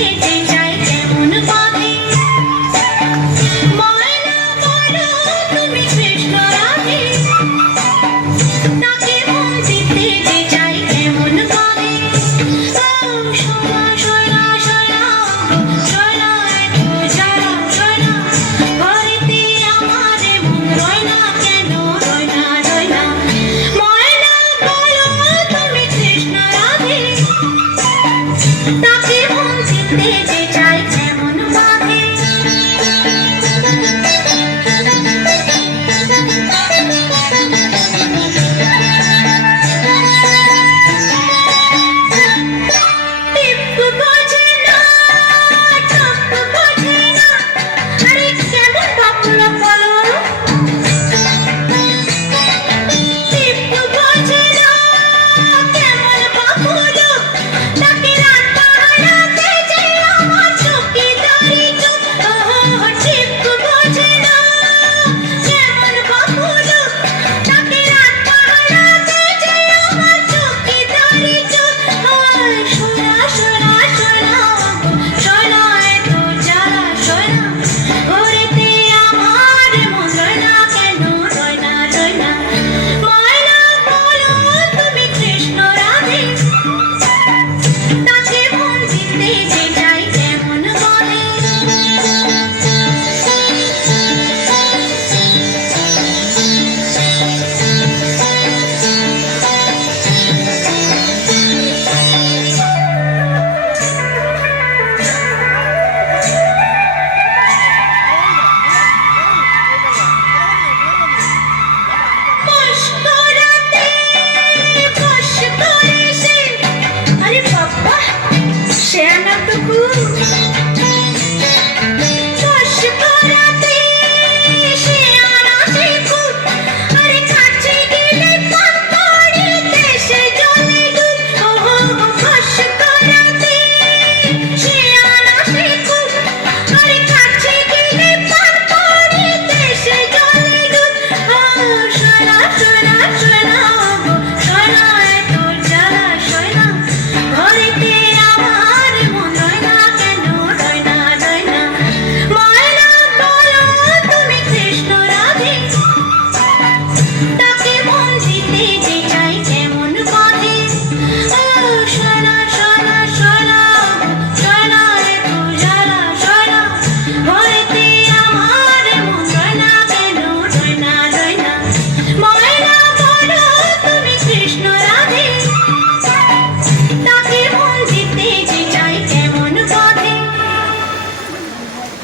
Thank you. Tá Santa